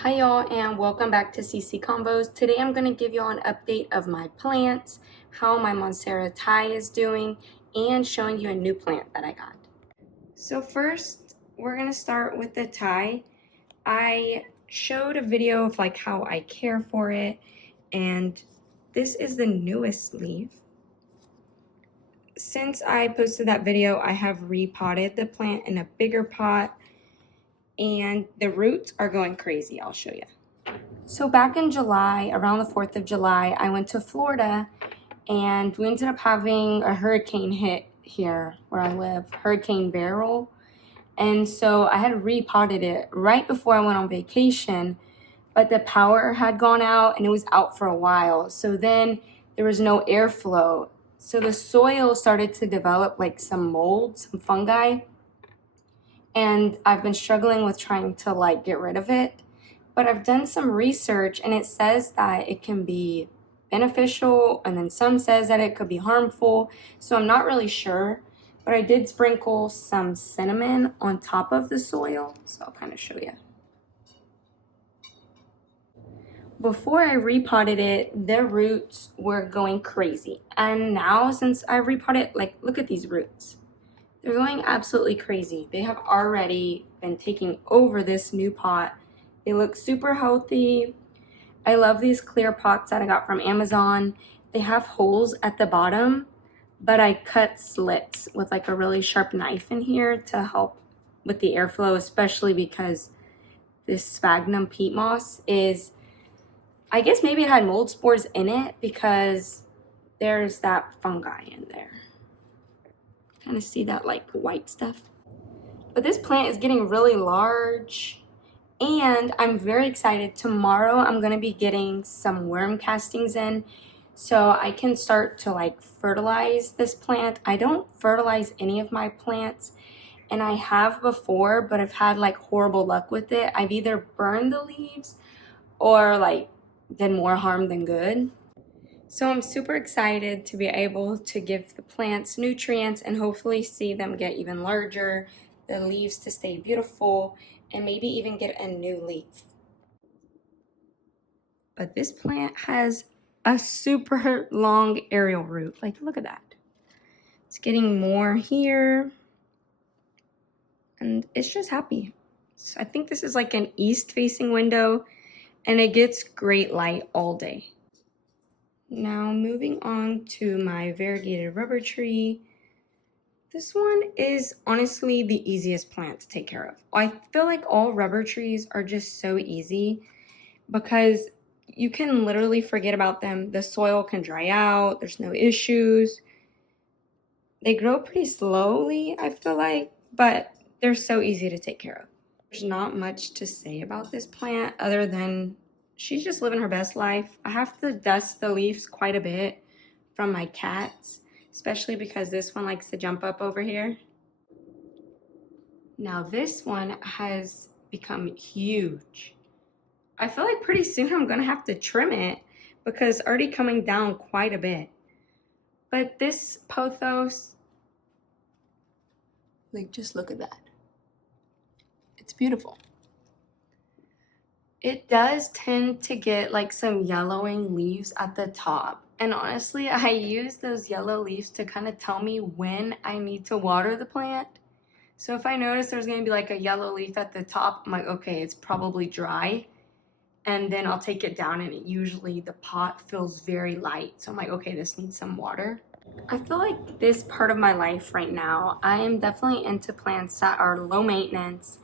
Hi y'all and welcome back to CC Convos. Today I'm going to give y'all an update of my plants, how my monstera Thai is doing, and showing you a new plant that I got. So first, we're going to start with the Thai. I showed a video of like how I care for it, and this is the newest leaf. Since I posted that video, I have repotted the plant in a bigger pot, and the roots are going crazy. I'll show you. So back in July, around the 4th of July, I went to Florida and we ended up having a hurricane hit here where I live, Hurricane Beryl. And so I had repotted it right before I went on vacation, but the power had gone out and it was out for a while. So then there was no airflow. So the soil started to develop like some mold, some fungi. And I've been struggling with trying to like get rid of it. But I've done some research and it says that it can be beneficial, and then some says that it could be harmful. So I'm not really sure, but I did sprinkle some cinnamon on top of the soil. So I'll kind of show you. Before I repotted it, the roots were going crazy. And now since I repotted, like look at these roots. They're going absolutely crazy. They have already been taking over this new pot. They look super healthy. I love these clear pots that I got from Amazon. They have holes at the bottom, but I cut slits with like a really sharp knife in here to help with the airflow, especially because this sphagnum peat moss is, I guess maybe it had mold spores in it because there's that fungi in there. Kind of see that like white stuff. But this plant is getting really large. And I'm very excited. Tomorrow I'm going to be getting some worm castings in so I can start to like fertilize this plant. I don't fertilize any of my plants, and I have before, but I've had like horrible luck with it. I've either burned the leaves or like did more harm than good. So I'm super excited to be able to give the plants nutrients and hopefully see them get even larger, the leaves to stay beautiful, and maybe even get a new leaf. But this plant has a super long aerial root. Like, look at that. It's getting more here. And it's just happy. So I think this is like an east-facing window, and it gets great light all day. Now moving on to my variegated rubber tree. This one is honestly the easiest plant to take care of. I feel like all rubber trees are just so easy because you can literally forget about them. The soil can dry out. There's no issues. They grow pretty slowly, I feel like, but they're so easy to take care of. There's not much to say about this plant other than she's just living her best life. I have to dust the leaves quite a bit from my cats, especially because this one likes to jump up over here. Now this one has become huge. I feel like pretty soon I'm gonna have to trim it because it's already coming down quite a bit. But this pothos, like just look at that. It's beautiful. It does tend to get like some yellowing leaves at the top. And honestly, I use those yellow leaves to kind of tell me when I need to water the plant. So if I notice there's gonna be like a yellow leaf at the top, I'm like, okay, it's probably dry. And then I'll take it down, and usually the pot feels very light. So I'm like, okay, this needs some water. I feel like this part of my life right now, I am definitely into plants that are low maintenance.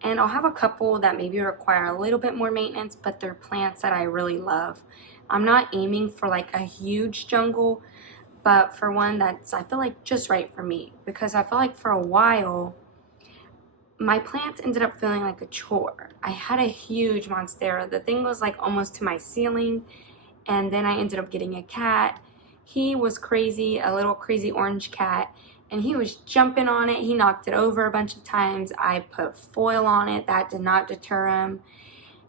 And I'll have a couple that maybe require a little bit more maintenance, but they're plants that I really love. I'm not aiming for like a huge jungle, but for one that's, I feel like, just right for me. Because I feel like for a while, my plants ended up feeling like a chore. I had a huge monstera. The thing was like almost to my ceiling. And then I ended up getting a cat. He was crazy, a little crazy orange cat. And he was jumping on it. He knocked it over a bunch of times. I put foil on it. That did not deter him.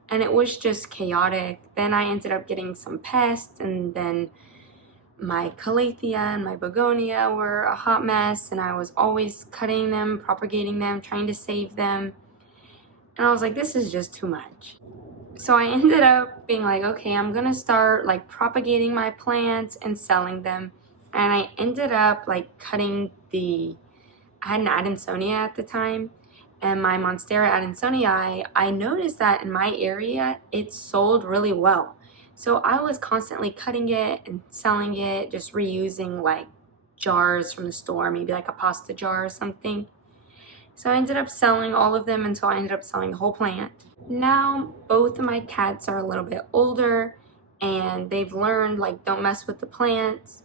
And it was just chaotic. Then I ended up getting some pests, and then my calathea and my begonia were a hot mess, and I was always cutting them, propagating them, trying to save them. And I was like, this is just too much. So I ended up being like, okay, I'm gonna start like propagating my plants and selling them. And I ended up like I had an Adansonia at the time, and my monstera Adansonii, I noticed that in my area, it sold really well. So I was constantly cutting it and selling it, just reusing like jars from the store, maybe like a pasta jar or something. So I ended up selling all of them until I ended up selling the whole plant. Now both of my cats are a little bit older and they've learned like don't mess with the plants,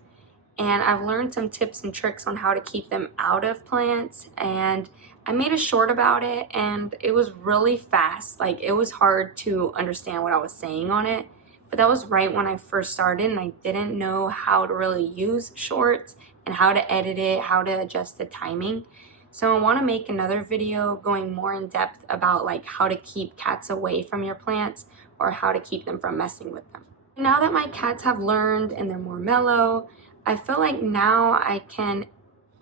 and I've learned some tips and tricks on how to keep them out of plants, and I made a short about it and it was really fast. Like it was hard to understand what I was saying on it, but that was right when I first started and I didn't know how to really use shorts and how to edit it, how to adjust the timing. So I want to make another video going more in depth about like how to keep cats away from your plants or how to keep them from messing with them. Now that my cats have learned and they're more mellow, I feel like now I can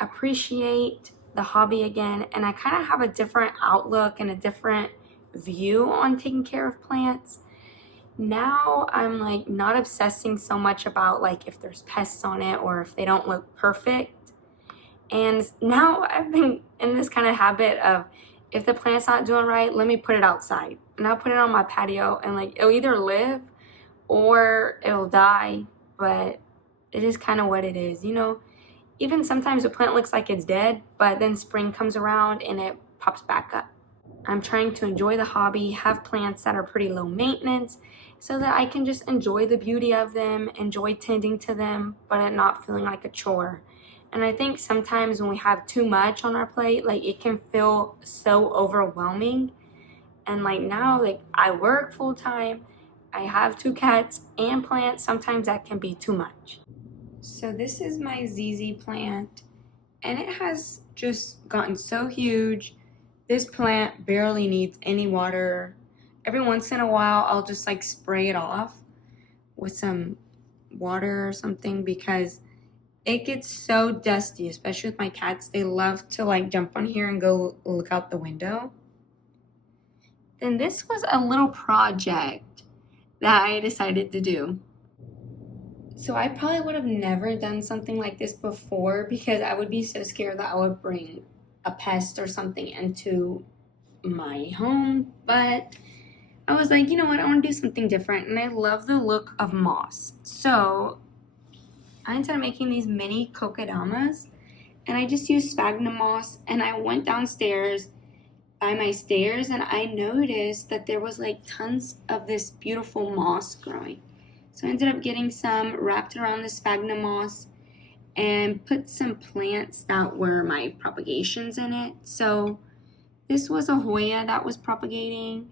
appreciate the hobby again, and I kind of have a different outlook and a different view on taking care of plants. Now I'm like not obsessing so much about like if there's pests on it or if they don't look perfect. And now I've been in this kind of habit of if the plant's not doing right, let me put it outside. And I'll put it on my patio and like it'll either live or it'll die, but it is kind of what it is, you know? Even sometimes a plant looks like it's dead, but then spring comes around and it pops back up. I'm trying to enjoy the hobby, have plants that are pretty low maintenance so that I can just enjoy the beauty of them, enjoy tending to them, but it not feeling like a chore. And I think sometimes when we have too much on our plate, like it can feel so overwhelming. And like now, like I work full time, I have 2 cats and plants. Sometimes that can be too much. So this is my ZZ plant, and it has just gotten so huge. This plant barely needs any water. Every once in a while, I'll just like spray it off with some water or something because it gets so dusty, especially with my cats. They love to like jump on here and go look out the window. Then this was a little project that I decided to do. So I probably would have never done something like this before because I would be so scared that I would bring a pest or something into my home. But I was like, you know what, I want to do something different, and I love the look of moss. So I ended up making these mini kokedamas, and I just used sphagnum moss, and I went downstairs by my stairs and I noticed that there was like tons of this beautiful moss growing. So I ended up getting some, wrapped it around the sphagnum moss, and put some plants that were my propagations in it. So this was a Hoya that was propagating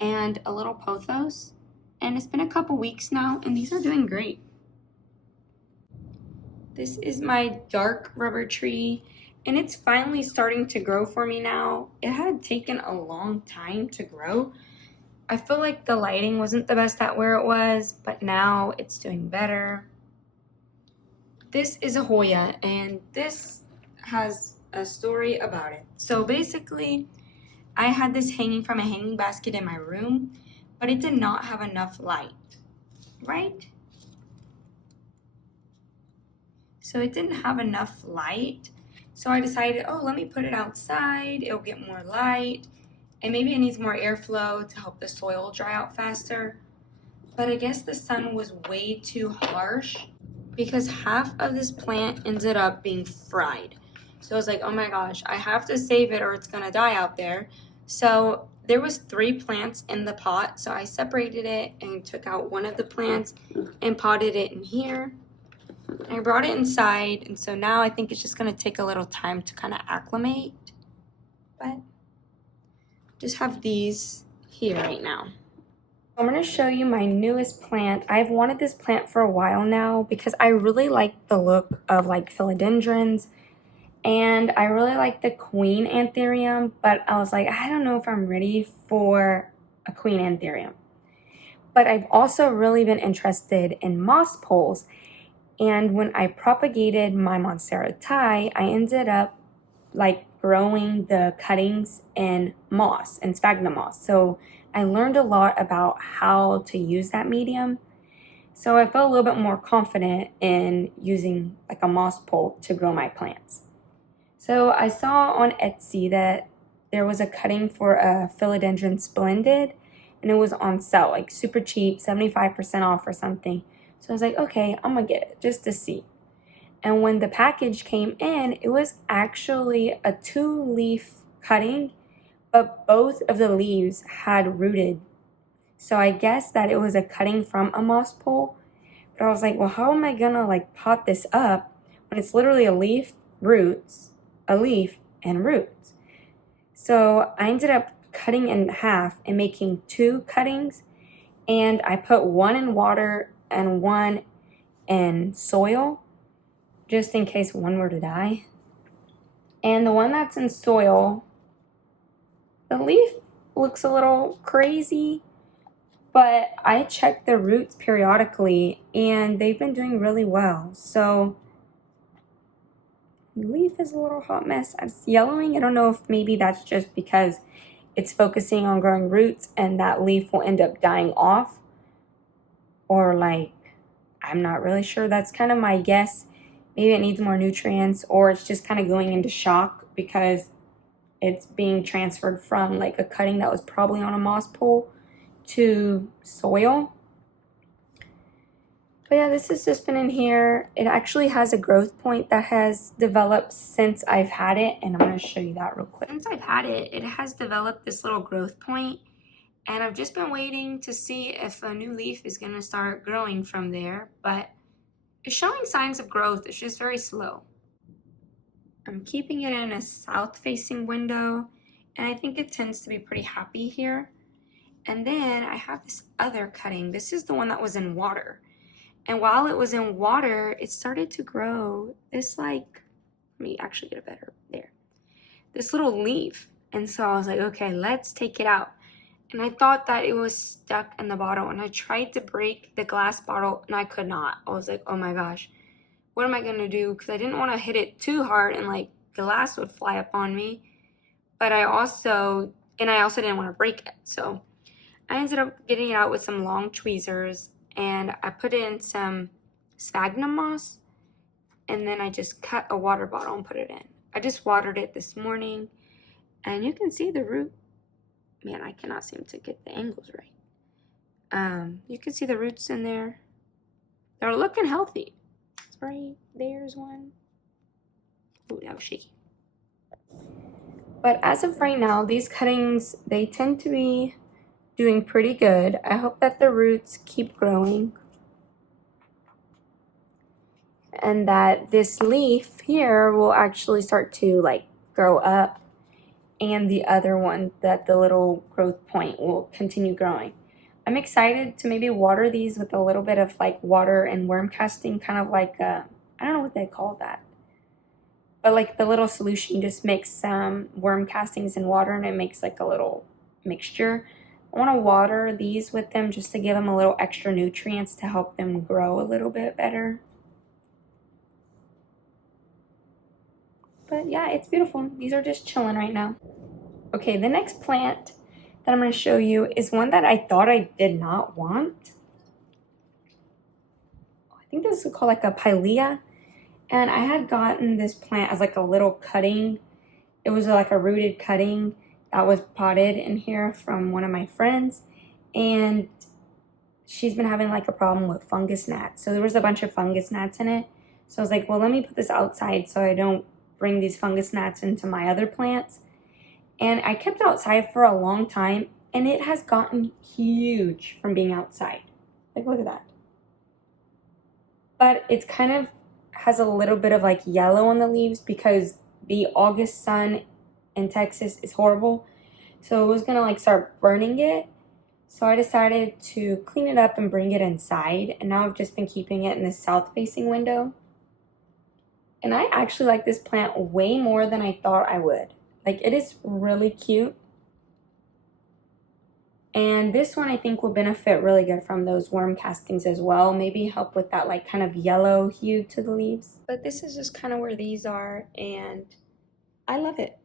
and a little pothos. And it's been a couple weeks now and these are doing great. This is my dark rubber tree and it's finally starting to grow for me now. It had taken a long time to grow. I feel like the lighting wasn't the best at where it was, but now it's doing better. This is a Hoya and this has a story about it. So basically, I had this hanging from a hanging basket in my room, but it did not have enough light, right? So it didn't have enough light. So I decided, oh, let me put it outside. It'll get more light. And maybe it needs more airflow to help the soil dry out faster. But I guess the sun was way too harsh because half of this plant ended up being fried. So I was like, oh my gosh, I have to save it or it's gonna die out there. So there was 3 plants in the pot. So I separated it and took out one of the plants and potted it in here. I brought it inside, and so now I think it's just gonna take a little time to kind of acclimate. But just have these here right now. I'm going to show you my newest plant. I've wanted this plant for a while now because I really like the look of like philodendrons and I really like the queen anthurium, but I was like, I don't know if I'm ready for a queen anthurium. But I've also really been interested in moss poles, and when I propagated my monstera Thai, I ended up like growing the cuttings in moss and sphagnum moss. So I learned a lot about how to use that medium. So I felt a little bit more confident in using like a moss pole to grow my plants. So I saw on Etsy that there was a cutting for a philodendron splendid, and it was on sale, like super cheap, 75% off or something. So I was like, okay, I'm gonna get it just to see. And when the package came in, it was actually a 2-leaf cutting, but both of the leaves had rooted. So I guess that it was a cutting from a moss pole. But I was like, well, how am I gonna like pot this up when it's literally a leaf, roots, a leaf, and roots? So I ended up cutting in half and making 2 cuttings, and I put one in water and one in soil, just in case one were to die. And the one that's in soil, the leaf looks a little crazy, but I checked the roots periodically and they've been doing really well. So the leaf is a little hot mess. It's yellowing. I don't know if maybe that's just because it's focusing on growing roots and that leaf will end up dying off. Or like, I'm not really sure. That's kind of my guess. Maybe it needs more nutrients, or it's just kind of going into shock because it's being transferred from like a cutting that was probably on a moss pole to soil. But yeah, this has just been in here. It actually has a growth point that has developed since I've had it, and I'm going to show you that real quick. Since I've had it, it has developed this little growth point, and I've just been waiting to see if a new leaf is going to start growing from there, but it's showing signs of growth. It's just very slow. I'm keeping it in a south-facing window, and I think it tends to be pretty happy here. And then I have this other cutting. This is the one that was in water. And while it was in water, it started to grow this like, let me actually get it better there. This little leaf. And so I was like, okay, let's take it out. And I thought that it was stuck in the bottle, and I tried to break the glass bottle and I could not. I was like, oh my gosh, what am I gonna do? Because I didn't want to hit it too hard and like glass would fly up on me. But I also didn't want to break it. So I ended up getting it out with some long tweezers, and I put in some sphagnum moss, and then I just cut a water bottle and put it in. I just watered it this morning, and you can see the root. Man, I cannot seem to get the angles right. You can see the roots in there. They're looking healthy. Right, there's one. Oh, that was shaky. But as of right now, these cuttings, they tend to be doing pretty good. I hope that the roots keep growing and that this leaf here will actually start to like grow up, and the other one, that the little growth point will continue growing. I'm excited to maybe water these with a little bit of like water and worm casting, kind of like I don't know what they call that, but like the little solution, you just mix some worm castings and water and it makes like a little mixture. I want to water these with them just to give them a little extra nutrients to help them grow a little bit better. But yeah, it's beautiful. These are just chilling right now. Okay, the next plant that I'm going to show you is one that I thought I did not want. I think this is called like a pilea. And I had gotten this plant as like a little cutting. It was like a rooted cutting that was potted in here from one of my friends. And she's been having like a problem with fungus gnats. So there was a bunch of fungus gnats in it. So I was like, well, let me put this outside so I don't bring these fungus gnats into my other plants. And I kept it outside for a long time, and it has gotten huge from being outside. Like, look at that. But it's kind of has a little bit of like yellow on the leaves because the August sun in Texas is horrible. So it was gonna like start burning it. So I decided to clean it up and bring it inside. And now I've just been keeping it in the south facing window. And I actually like this plant way more than I thought I would. Like, it is really cute. And this one I think will benefit really good from those worm castings as well. Maybe help with that like kind of yellow hue to the leaves. But this is just kind of where these are, and I love it.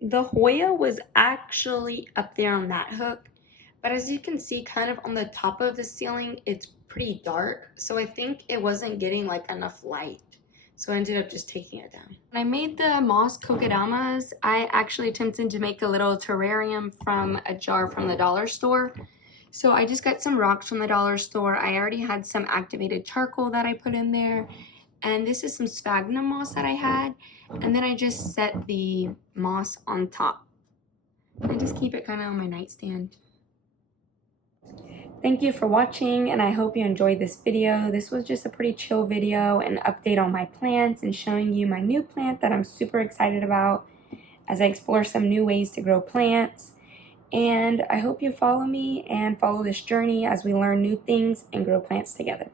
The Hoya was actually up there on that hook, But as you can see, kind of on the top of the ceiling, it's pretty dark. So I think it wasn't getting like enough light. So I ended up just taking it down. When I made the moss kokedamas, I actually attempted to make a little terrarium from a jar from the dollar store. So I just got some rocks from the dollar store. I already had some activated charcoal that I put in there. And this is some sphagnum moss that I had. And then I just set the moss on top. I just keep it kind of on my nightstand. Thank you for watching, and I hope you enjoyed this video. This was just a pretty chill video, an update on my plants and showing you my new plant that I'm super excited about as I explore some new ways to grow plants. And I hope you follow me and follow this journey as we learn new things and grow plants together.